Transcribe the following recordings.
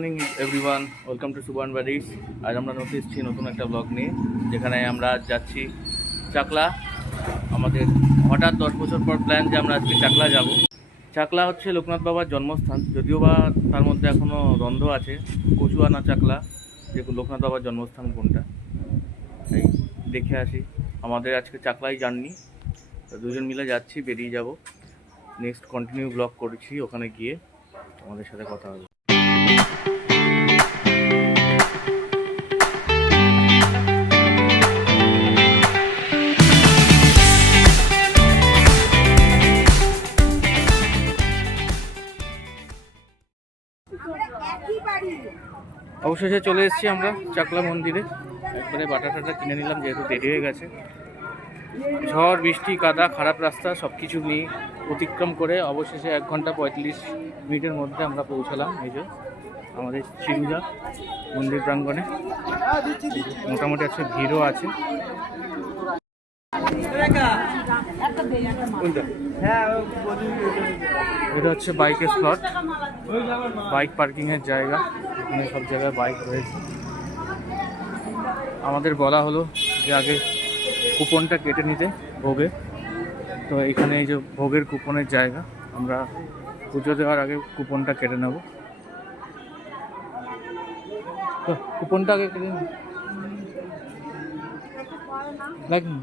Morning everyone, welcome to সুবান বাড়িস। আজ আমরা এসেছি নতুন একটা ব্লগ নিয়ে, যেখানে আমরা যাচ্ছি চাকলা। আমাদের হঠাৎ 10 বছর পর প্ল্যান যে আমরা আজকে চাকলা যাব। চাকলা হচ্ছে লোকনাথ বাবার জন্মস্থান, যদিও বা তার মধ্যে এখনও দ্বন্দ্ব আছে, কচুয়ানা চাকলা যে লোকনাথ বাবার জন্মস্থান কোনটা, এই দেখে আসি। আমাদের আজকে চাকলাই জার্নি, দুজন মিলে যাচ্ছি, বেরিয়ে যাব। নেক্সট কন্টিনিউ ব্লগ করেছি, ওখানে গিয়ে আমাদের সাথে কথা হবে। অবশেষে চলে এসেছি আমরা চাকলা মন্দিরে। একবারে বাটাটা কিনে নিলাম, যেহেতু দেরি হয়ে গেছে। ঝড় বৃষ্টি কাদা খারাপ রাস্তা সব কিছু নিয়ে অতিক্রম করে অবশেষে 1 ঘন্টা 45 মিনিটের মধ্যে আমরা পৌঁছালাম এই যে আমাদের চিরুজা মন্দির প্রাঙ্গণে। মোটামুটি আছে, ভিড়ও আছে। এটা হচ্ছে বাইকের স্লট, বাইক পার্কিংয়ের জায়গা। এখানে সব জায়গায় বাইক রয়েছে। আমাদের বলা হলো যে আগে কুপনটা কেটে নিতে ভোগে, তো এখানে এই যে ভোগের কুপনের জায়গা, আমরা পুজো দেওয়ার আগে কুপনটা কেটে নেব। তো কুপনটা আগে কেটে নেব লাগবে।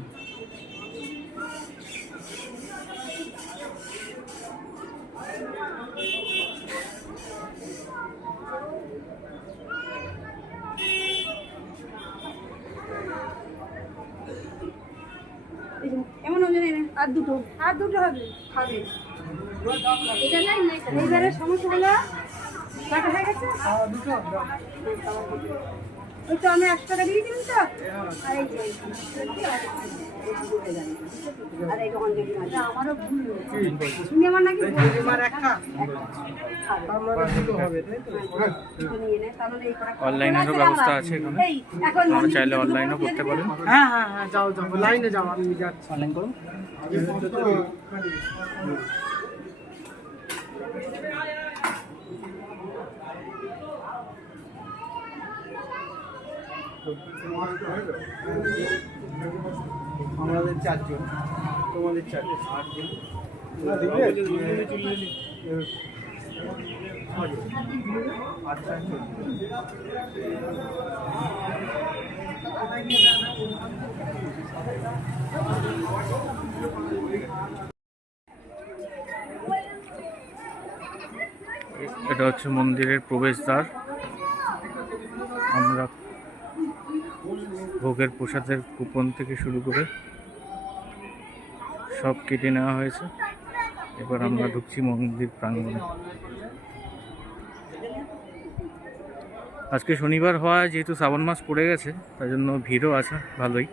এমন আর দুটো হবে খাবে। এটা নাই এইবারে সমস্যা হলো টাকা হয়ে গেছে দুটো। ওই তো আমি 100 টাকা দিয়ে দিলাম তো। আর এই যে আর এই দোকান থেকে আমারও ভুল তুমি আমার নাকি আমার একটা আমার দুটো হবে তাই তো। অনলাইনেরও ব্যবস্থা আছে এখানে, আপনারা চাইলে অনলাইনও করতে পারেন। হ্যাঁ হ্যাঁ হ্যাঁ, যাও যাও লাইনে যাও, আমি যাচ্ছি। অনলাইন করুন। আমাদের 4 জন, তোমাদের 4 জন, 8 জন। আচ্ছা এটা হচ্ছে মন্দিরের প্রবেশদ্বার। আমরা ভোগের প্রসাদের কুপন থেকে শুরু করে সব কেটে নেওয়া হয়েছে। এবার আমরা ঢুকছি মন্দির প্রাঙ্গণে। আজকে শনিবার হওয়ায় যেহেতু শ্রাবণ মাস পড়ে গেছে, তাই জন্য ভিড়ও আছে ভালোই।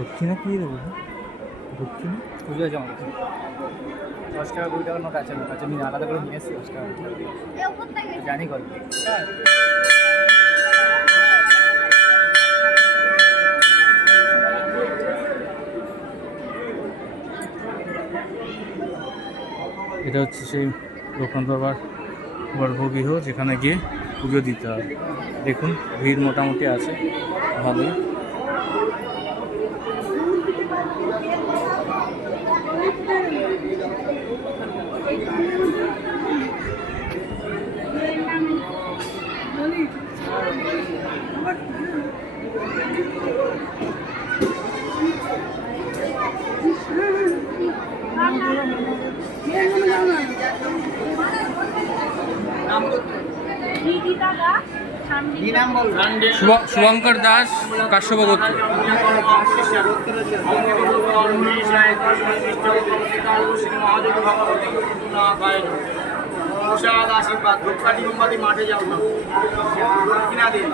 দক্ষিণা কী দেবো? দক্ষিণা পুজো আছে আমার কাছে। 10 টাকা 20 টাকার নোট আছে আমার কাছে, আমি আলাদা করে নিয়ে এসেছি 10 টাকা জানি কত। এটা হচ্ছে সেই লোকনাথ বাবার গর্ভগৃহ, যেখানে গিয়ে পুজো দিতে হয়। দেখুন ভিড় মোটামুটি আছে ভালোই। দিদি দাদা সামনে শুভঙ্কর দাস কাশ্যপ গোত্র। আশীর্বাদ ধূপকাঠি মোমবাতি মাঠে যাও না কিনা দিন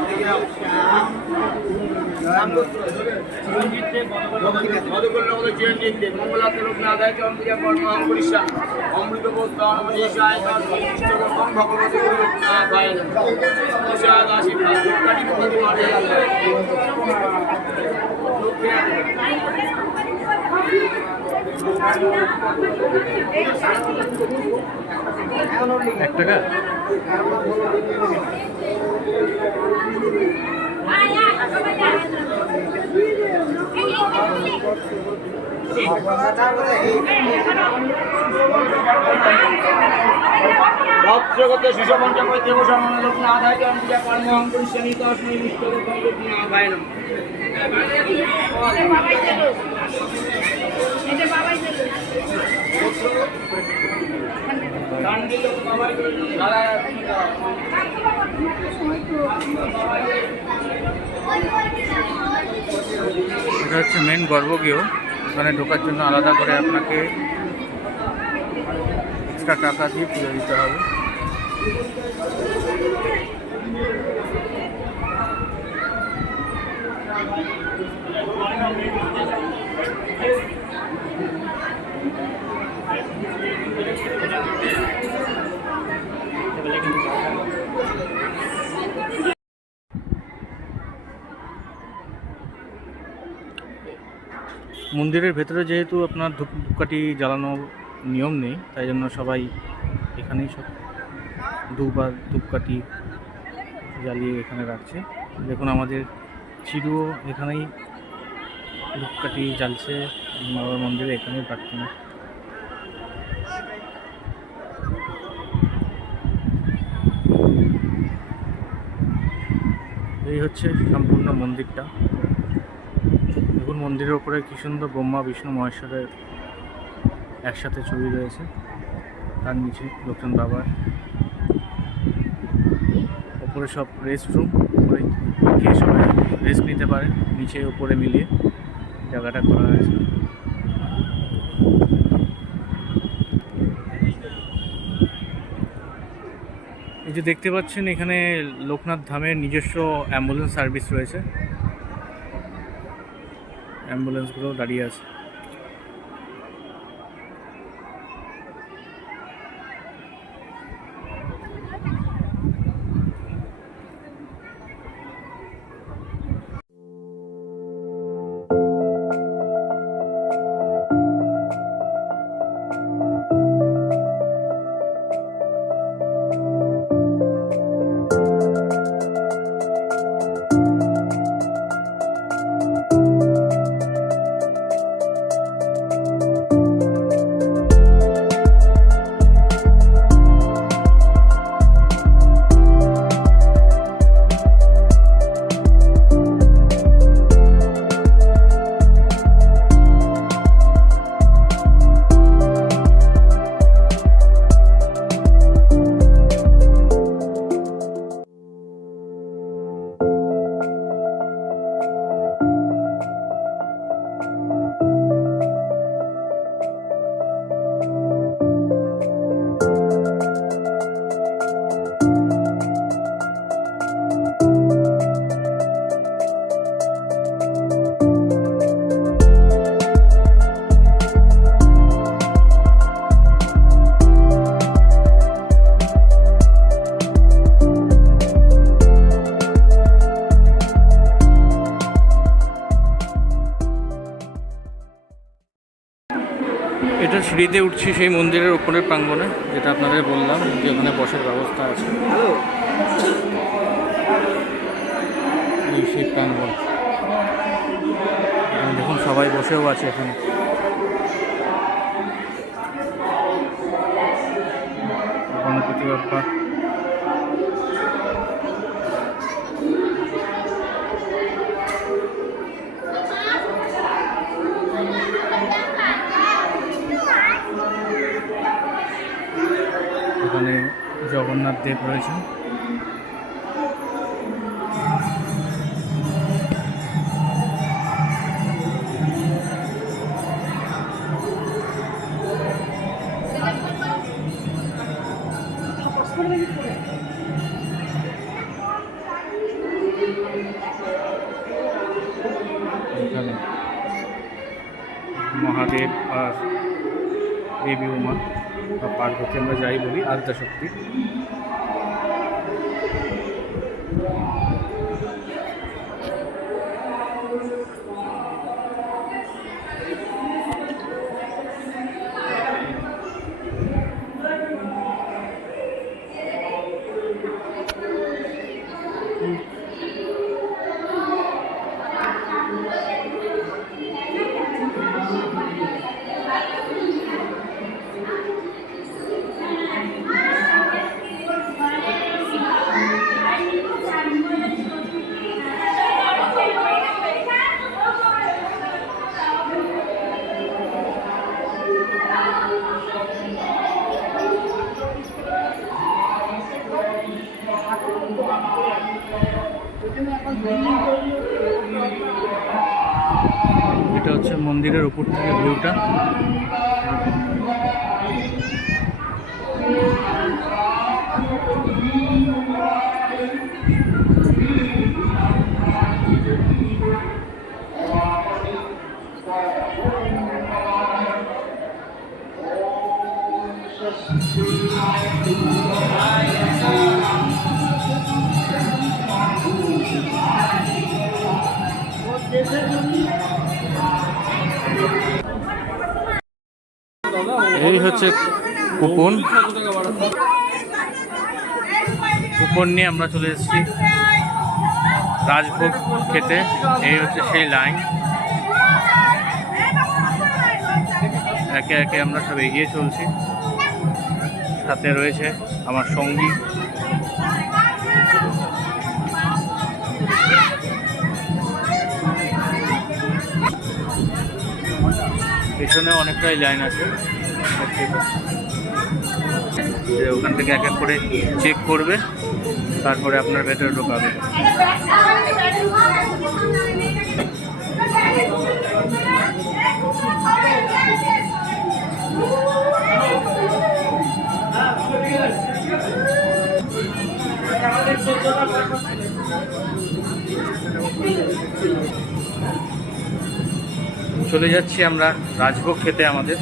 চিরঞ্জিত মঙ্গলাতে লোক না দেয় চন্দ্রিয়া কর্ম অমৃষা অমৃত বস্তান ভগবতী আশীর্বাদ ধূপকাঠি মোমবাতি মাঠে যাও এক টাকা ভদ্রগত শিশু পঞ্চময় দেবসা মনোলোক না আদায় চন্দ্রিয়া কর্ম অঙ্কুরিষ্যানি তস্মৈ বিষ্ণুকে ভগবতী না আদায় নমঃ এটা হচ্ছে মেন গর্ভগৃহ। এখানে ঢোকার জন্য আলাদা করে আপনাকে এক্সট্রা টাকা দিয়ে পুজো দিতে হবে। মন্দিরের ভেতরে যেহেতু আপনার ধূপকাঠি জ্বালানো নিয়ম নেই, তাই জন্য সবাই এখানেই সব ধূপকাঠি জ্বালিয়ে এখানে রাখছে। দেখুন আমাদের চিরুও এখানেই ধূপকাঠি জ্বালছে বাবার মন্দিরে, এখানেই প্রার্থনা। এই হচ্ছে সম্পূর্ণ মন্দিরটা। দেখুন মন্দিরের উপরে কি সুন্দর ব্রহ্মা বিষ্ণু মহেশ্বরের একসাথে ছবি রয়েছে। তার নিচে লোকজন বাবার, উপরে সব রেস্ট রুম, উপরে গিয়ে সবাই রেস্ট নিতে পারে, নিচে উপরে মিলিয়ে জায়গাটা করা হয়েছে। এই যে দেখতে পাচ্ছেন এখানে লোকনাথ ধামের নিজস্ব অ্যাম্বুলেন্স সার্ভিস রয়েছে, অ্যাম্বুলেন্সগুলো দাঁড়িয়ে আছে। এটা সিঁড়িতে উঠছি সেই মন্দিরের উপরের প্রাঙ্গণে, যেটা আপনাদের বললাম যে ওখানে বসার ব্যবস্থা আছে। এই সেই প্রাঙ্গণ, দেখুন সবাই বসেও আছে এখানে। গণপতি বাপ্পা, এখানে জগন্নাথ দেব রয়েছেন। এখানে মহাদেব আর দেবী উমা বা পার্বতী আমরা যাই বলি, আদ্যাশক্তি। এটা হচ্ছে মন্দিরের উপর থেকে ভিউটা। এই হচ্ছে কুপন। কুপন নিয়ে আমরা চলে এসেছি রাজভোগ খেতে। এই হচ্ছে সেই লাইন, একে একে আমরা সব এগিয়ে চলছি। সাথে রয়েছে আমার সঙ্গী। পেছনে অনেকটাই লাইন আছে, যে ওখান থেকে এক এক করে চেক করবে, তারপরে আপনার ভেতরে ঢোকাবে। চলে যাচ্ছি আমরা রাজভোগ খেতে আমাদের।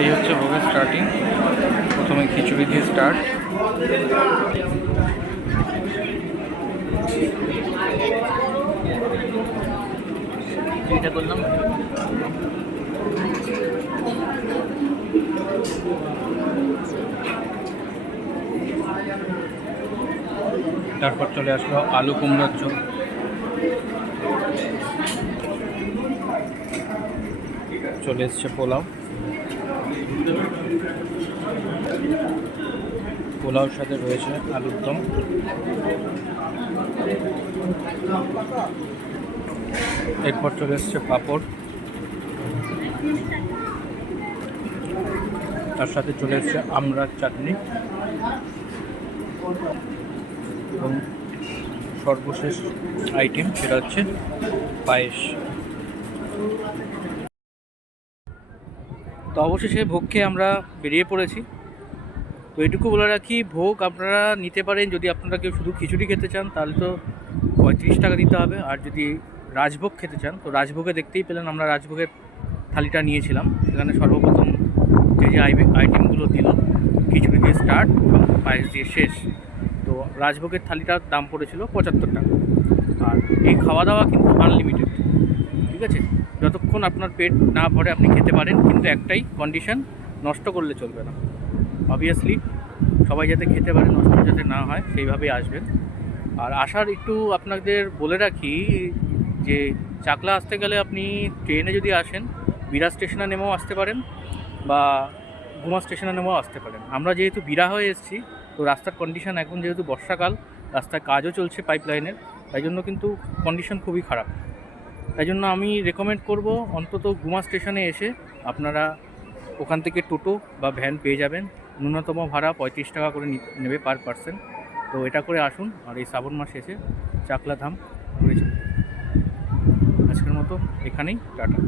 এই হচ্ছে ভোগের স্টার্টিং। প্রথমে খিচুড়ি দিয়ে স্টার্ট। এটা করলাম। তারপর চলে আসলো আলু কুমড়োর ঝোল। চলে এসছে পোলাও। পোলাওর সাথে রয়েছে আলুর দম। এরপর চলে এসছে পাঁপড়, তার সাথে চলে এসছে আমড়ার চাটনি এবং সর্বশেষ আইটেম সেটা হচ্ছে পায়েস। তো অবশেষে ভোগ খেয়ে আমরা বেরিয়ে পড়েছি। তো এটুকু বলে রাখি, ভোগ আপনারা নিতে পারেন যদি আপনারা কেউ শুধু খিচুড়ি খেতে চান, তাহলে তো 35 টাকা দিতে হবে। আর যদি রাজভোগ খেতে চান, তো রাজভোগে দেখতেই পেলেন আমরা রাজভোগের থালিটা নিয়েছিলাম। সেখানে সর্বপ্রথম যে আইটেমগুলো দিল, খিচুড়ি দিয়ে স্টার্ট এবং পায়েস দিয়ে শেষ। তো রাজভোগের থালিটার দাম পড়েছিল 75 টাকা। আর এই খাওয়া দাওয়া কিন্তু আনলিমিটেড, ঠিক আছে? যতক্ষণ আপনার পেট না ভরে আপনি খেতে পারেন, কিন্তু একটাই কন্ডিশন, নষ্ট করলে চলবে না। অবভিয়াসলি সবাই যাতে খেতে পারে, নষ্ট যাতে না হয়, সেইভাবেই আসবেন। আর আসার একটু আপনাদের বলে রাখি যে চাকলা আসতে গেলে আপনি ট্রেনে যদি আসেন, বিরা স্টেশনে নেমেও আসতে পারেন বা গুমা স্টেশনে নেমেও আসতে পারেন। আমরা যেহেতু বিরা হয়ে এসেছি, তো রাস্তার কন্ডিশন এখন যেহেতু বর্ষাকাল, রাস্তায় কাজও চলছে পাইপ লাইনের, তাই জন্য কিন্তু কন্ডিশন খুবই খারাপ। তাই জন্য আমি রেকমেন্ড করব অন্তত গুমা স্টেশনে এসে আপনারা ওখান থেকে টোটো বা ভ্যান পেয়ে যাবেন। ন্যূনতম ভাড়া 35 টাকা করে নেবে পার পার্সন। তো এটা করে আসুন আর এই শ্রাবণ মাসে এসে চাকলা ধাম ঘুরে যান। আজকের মতো এখানেই টাটা।